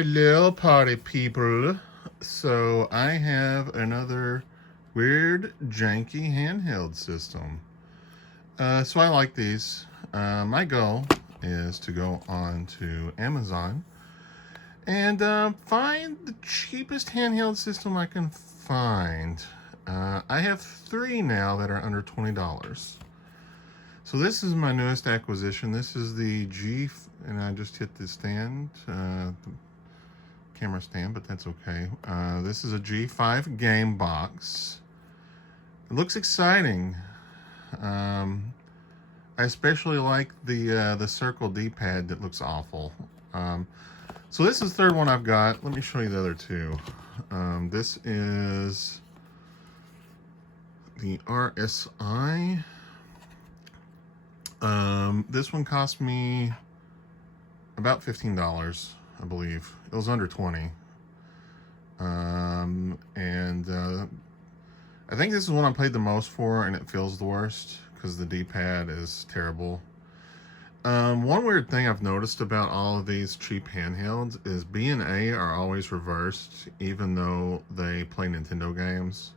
Hello, party people. So I have another weird, janky handheld system. So I like these. My goal is to go on to Amazon and find the cheapest handheld system I can find. I have three now that are under $20. So this is my newest acquisition. This is the G, and I just hit the stand, the camera stand, but that's okay. This is a G5 Gamebox. It looks exciting. I especially like the circle D-pad that looks awful. So this is the third one I've got. Let me show you the other two. This is the RSI. This one cost me about $15, I believe. It was under 20. I think this is one I played the most for, and it feels the worst because the D-pad is terrible. One weird thing I've noticed about all of these cheap handhelds is B and A are always reversed, even though they play Nintendo games.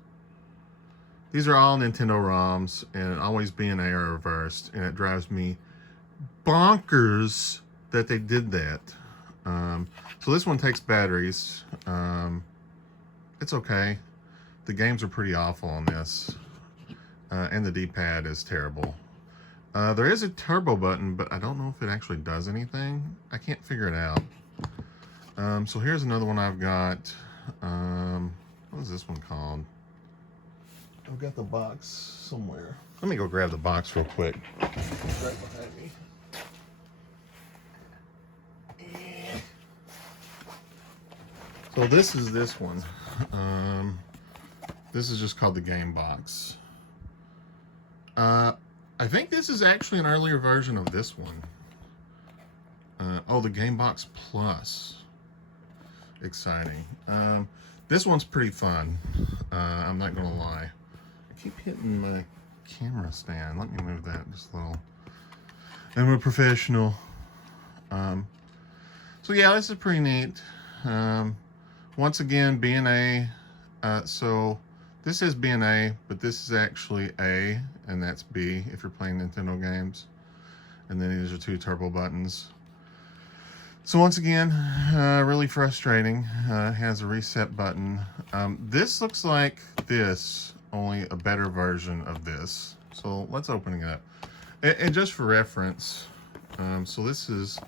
These are all Nintendo ROMs, and always B and A are reversed, and it drives me bonkers that they did that. So this one takes batteries. It's okay. The games are pretty awful on this, and the D-pad is terrible. There is a turbo button, but I don't know if it actually does anything. I can't figure it out. So here's another one I've got. What is this one called? I've got the box somewhere. Let me go grab the box real quick. It's right behind me. So this is this one. This is just called the Gamebox. I think this is actually an earlier version of this one. Oh, the Gamebox Plus. Exciting. This one's pretty fun. I'm not gonna lie. I keep hitting my camera stand. Let me move that just a little. I'm a professional. So yeah, this is pretty neat. Once again, B&A. So this is B&A, but this is actually A, and that's B if you're playing Nintendo games. And then these are two turbo buttons. So once again, really frustrating. It has a reset button. This looks like this, only a better version of this. So let's open it up. And just for reference, so this is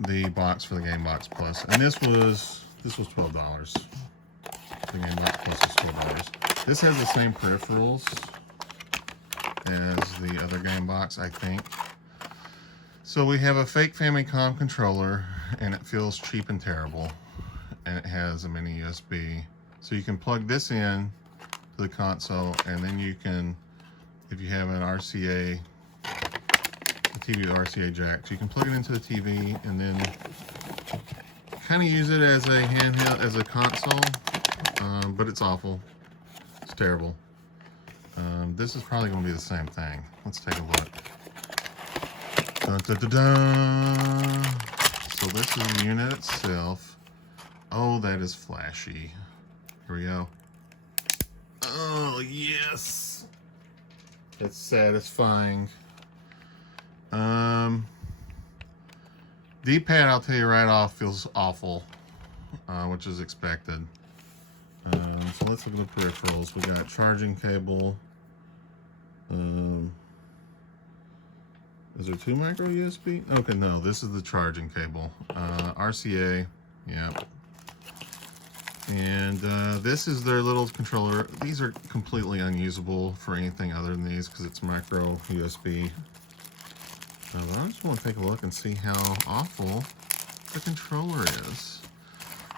the box for the Gamebox Plus, and this was $12. The Gamebox Plus is $12. This has the same peripherals as the other Gamebox, I think. So we have a fake Famicom controller, and it feels cheap and terrible. And it has a mini USB. So you can plug this in to the console, and then you can, if you have an RCA, a TV with RCA jack, so you can plug it into the TV and then kind of use it as a handheld, as a console, but it's awful. It's terrible. This is probably going to be the same thing. Let's take a look. Dun, dun, dun, dun. So this is the unit itself. Oh, that is flashy. Here we go. Oh, yes. It's satisfying. D-pad, I'll tell you right off, feels awful, which is expected. So let's look at the peripherals. We got charging cable. Is there two micro USB? Okay, no, this is the charging cable. RCA, yeah. And this is their little controller. These are completely unusable for anything other than these because it's micro USB. I just want to take a look and see how awful the controller is.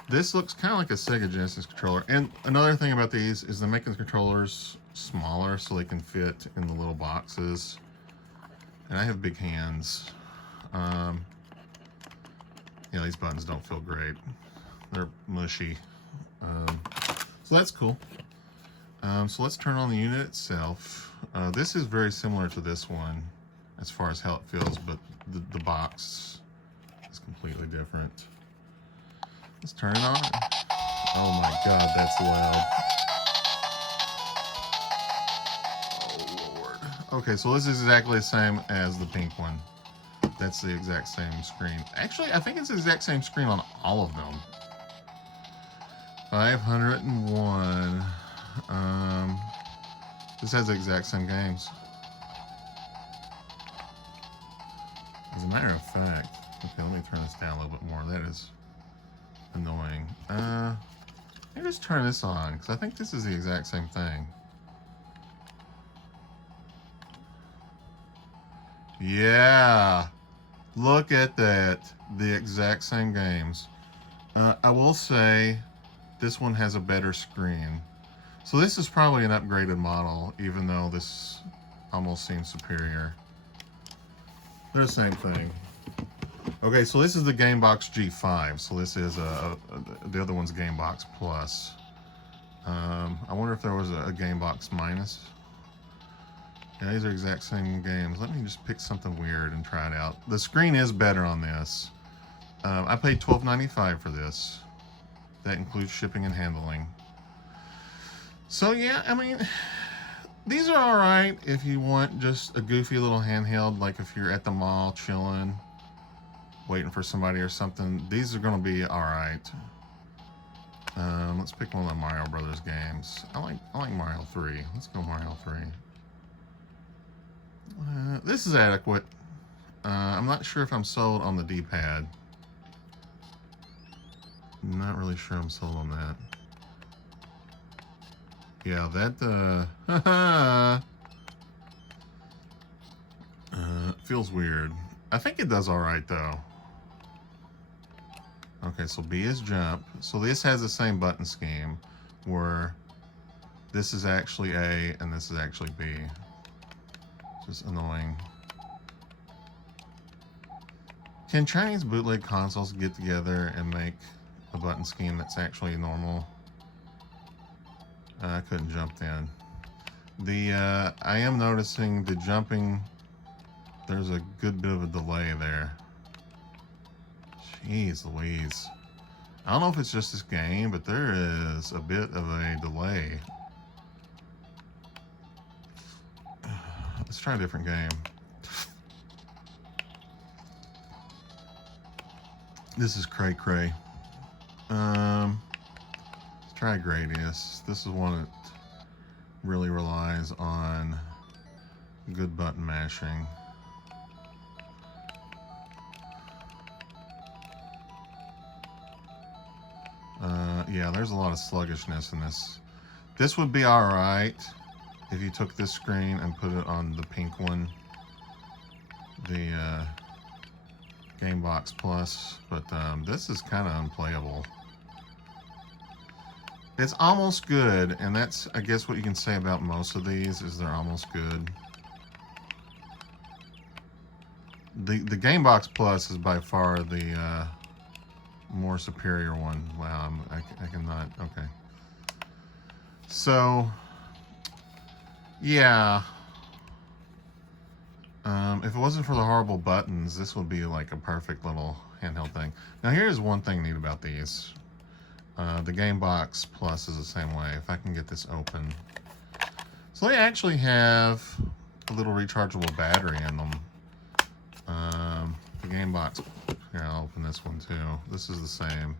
This looks kind of like a Sega Genesis controller. And another thing about these is they're making the controllers smaller so they can fit in the little boxes. And I have big hands. Yeah, these buttons don't feel great. They're mushy. So that's cool. So let's turn on the unit itself. This is very similar to this one as far as how it feels, but the box is completely different. Let's turn it on. Oh my God, that's loud. Oh Lord. Okay, so this is exactly the same as the pink one. That's the exact same screen. Actually, I think it's the exact same screen on all of them. 501. This has the exact same games. As a matter of fact, okay, let me turn this down a little bit more. That is annoying. Let me just turn this on, because I think this is the exact same thing. Yeah, look at that. The exact same games. I will say this one has a better screen. So this is probably an upgraded model, even though this almost seems superior. They're the same thing. Okay, so this is the Gamebox G5. So this is the other one's Gamebox Plus. I wonder if there was a Gamebox Minus. Yeah, these are exact same games. Let me just pick something weird and try it out. The screen is better on this. I paid $12.95 for this. That includes shipping and handling. So yeah, I mean, these are alright if you want just a goofy little handheld, like if you're at the mall chilling, waiting for somebody or something. These are going to be alright. Let's pick one of the Mario Brothers games. I like Mario 3. Let's go Mario 3. This is adequate. I'm not sure if I'm sold on the D-pad. Not really sure I'm sold on that. Yeah, that feels weird. I think it does alright though. Okay, so B is jump. So this has the same button scheme where this is actually A and this is actually B. Just annoying. Can Chinese bootleg consoles get together and make a button scheme that's actually normal? I couldn't jump then. I am noticing the jumping, there's a good bit of a delay there. Jeez Louise. I don't know if it's just this game, but there is a bit of a delay. Let's try a different game. This is cray cray. Let's try Gradius. This is one that really relies on good button mashing. Yeah, there's a lot of sluggishness in this. This would be alright if you took this screen and put it on the pink one, the Gamebox Plus, but this is kind of unplayable. It's almost good, and that's, I guess, what you can say about most of these, is they're almost good. The Gamebox Plus is by far the more superior one. Wow, I cannot, okay. So, yeah. If it wasn't for the horrible buttons, this would be like a perfect little handheld thing. Now here's one thing neat about these. The Gamebox Plus is the same way. If I can get this open. So they actually have a little rechargeable battery in them. The Gamebox, here, I'll open this one too. This is the same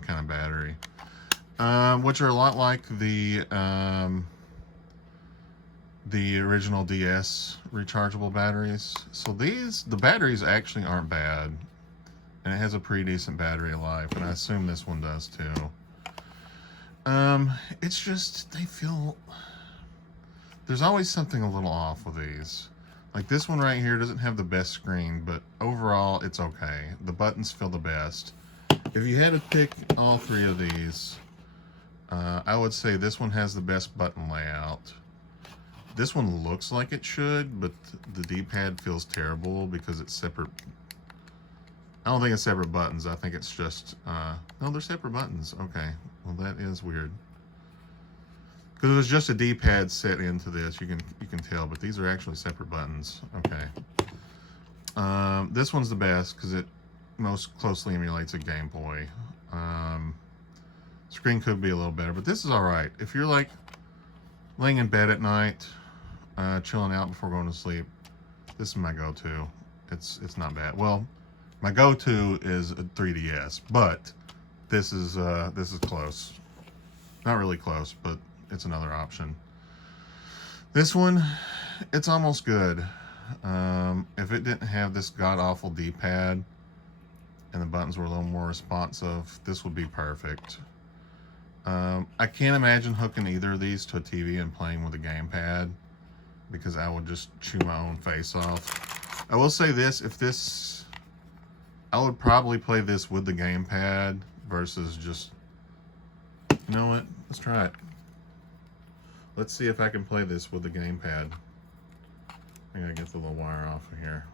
kind of battery. Which are a lot like the original DS rechargeable batteries. So the batteries actually aren't bad. And it has a pretty decent battery life, and I assume this one does too. It's just, they feel, there's always something a little off with these. Like this one right here doesn't have the best screen, but overall it's okay. The buttons feel the best. If you had to pick all three of these, I would say this one has the best button layout. This one looks like it should, but the D-pad feels terrible because it's separate. I don't think it's separate buttons. I think it's just, no, they're separate buttons. Okay, well that is weird. Because there's just a D-pad set into this, you can tell, but these are actually separate buttons. Okay. This one's the best because it most closely emulates a Game Boy. Screen could be a little better, but this is all right. If you're like laying in bed at night, chilling out before going to sleep, this is my go-to. It's not bad. Well, my go-to is a 3DS, but this is close. Not really close, but it's another option. This one, it's almost good. If it didn't have this god-awful D-pad and the buttons were a little more responsive, this would be perfect. I can't imagine hooking either of these to a TV and playing with a gamepad, because I would just chew my own face off. I will say this, I would probably play this with the gamepad versus just, you know what, let's try it. Let's see if I can play this with the gamepad. I gotta get the little wire off of here.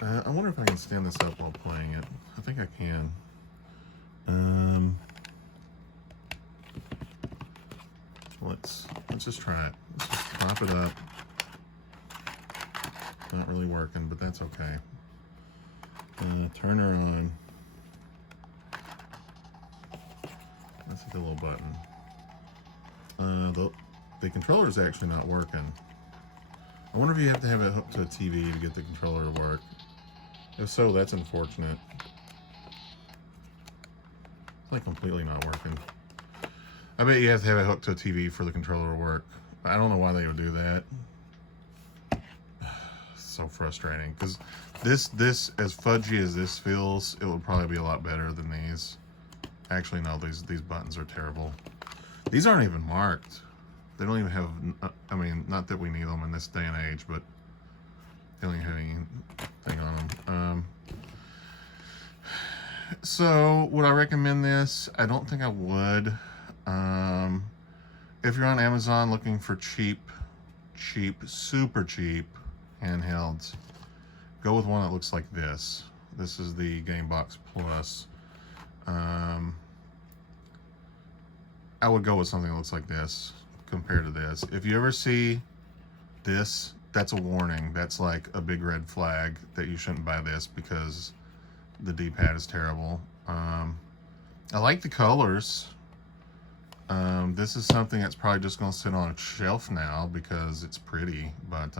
I wonder if I can stand this up while playing it. I think I can. Let's just try it. Let's just prop it up. Not really working, but that's okay. Turn her on. Let's hit the little button. The controller is actually not working. I wonder if you have to have it hooked to a TV to get the controller to work. If so, that's unfortunate. It's like completely not working. I bet you have to have it hooked to a TV for the controller to work. I don't know why they would do that. So frustrating, because this as fudgy as this feels, it would probably be a lot better than these. Actually, no, these buttons are terrible. These aren't even marked. They don't even have, I mean, not that we need them in this day and age, but they don't even have anything on them. So would I recommend this? I don't think I would. If you're on Amazon looking for cheap, super cheap handhelds, go with one that looks like this. This is the Gamebox Plus. I would go with something that looks like this compared to this. If you ever see this, that's a warning. That's like a big red flag that you shouldn't buy this, because the D-pad is terrible. I like the colors. This is something that's probably just going to sit on a shelf now because it's pretty, but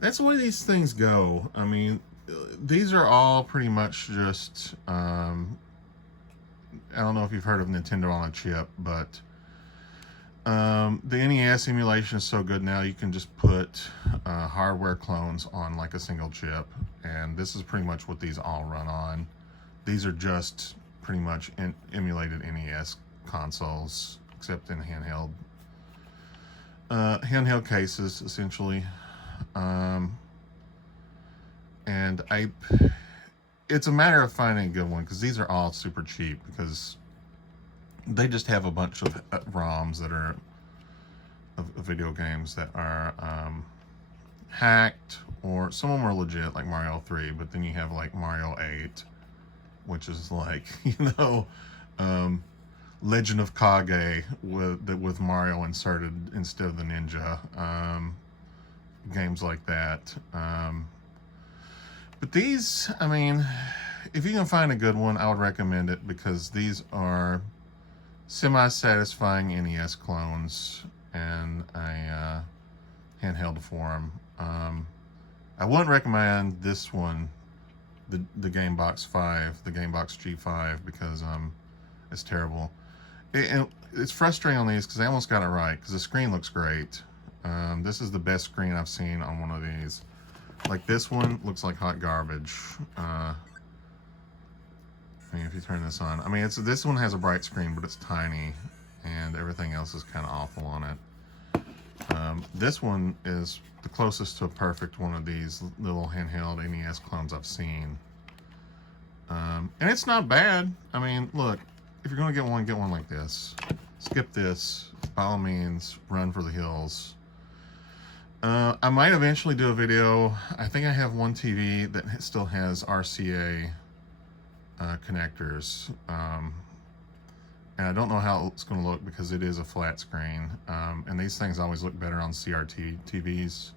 that's the way these things go. I mean, these are all pretty much just, I don't know if you've heard of Nintendo on a chip, but the NES emulation is so good now, you can just put hardware clones on like a single chip, and this is pretty much what these all run on. These are just pretty much emulated NES consoles, except in handheld cases, essentially. And it's a matter of finding a good one, because these are all super cheap, because they just have a bunch of ROMs that are of video games that are hacked, or some of them are legit, like Mario 3, but then you have like Mario 8, which is like, you know, Legend of Kage with Mario inserted instead of the ninja. Games like that. But these, I mean, if you can find a good one, I would recommend it, because these are semi-satisfying NES clones in a handheld form. I wouldn't recommend this one, the Gamebox 5, the Gamebox G5, because it's terrible. It's frustrating on these because I almost got it right, because the screen looks great. This is the best screen I've seen on one of these. Like, this one looks like hot garbage. I mean, if you turn this on, I mean, this one has a bright screen, but it's tiny, and everything else is kind of awful on it. This one is the closest to a perfect one of these little handheld NES clones I've seen. And it's not bad. I mean, look, if you're going to get one like this. Skip this. By all means, run for the hills. I might eventually do a video. I think I have one TV that still has RCA connectors. And I don't know how it's going to look, because it is a flat screen. And these things always look better on CRT TVs,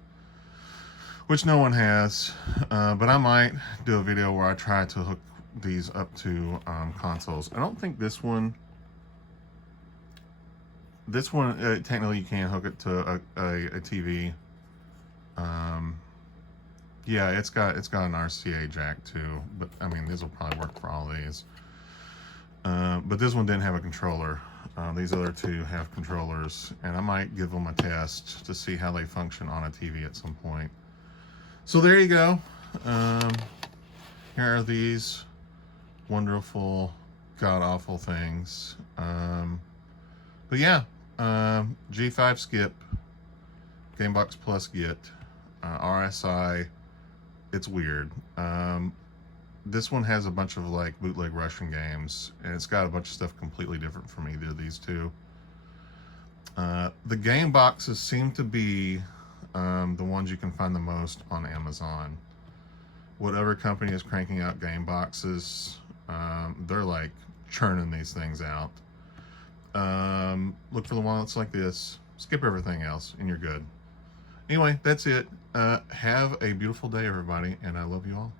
which no one has. But I might do a video where I try to hook these up to consoles. I don't think this one technically you can hook it to a TV. Yeah, it's got an RCA jack too, but I mean these will probably work for all these. But this one didn't have a controller. These other two have controllers, and I might give them a test to see how they function on a TV at some point. So there you go. Here are these wonderful, god-awful things. But yeah, G5 skip, Gamebox Plus Git, RSI. It's weird. This one has a bunch of like bootleg Russian games, and it's got a bunch of stuff completely different from either of these two. The game boxes seem to be the ones you can find the most on Amazon. Whatever company is cranking out game boxes, they're like churning these things out. Look for the one that's like this, skip everything else, and you're good. Anyway, that's it. Have a beautiful day, everybody, and I love you all.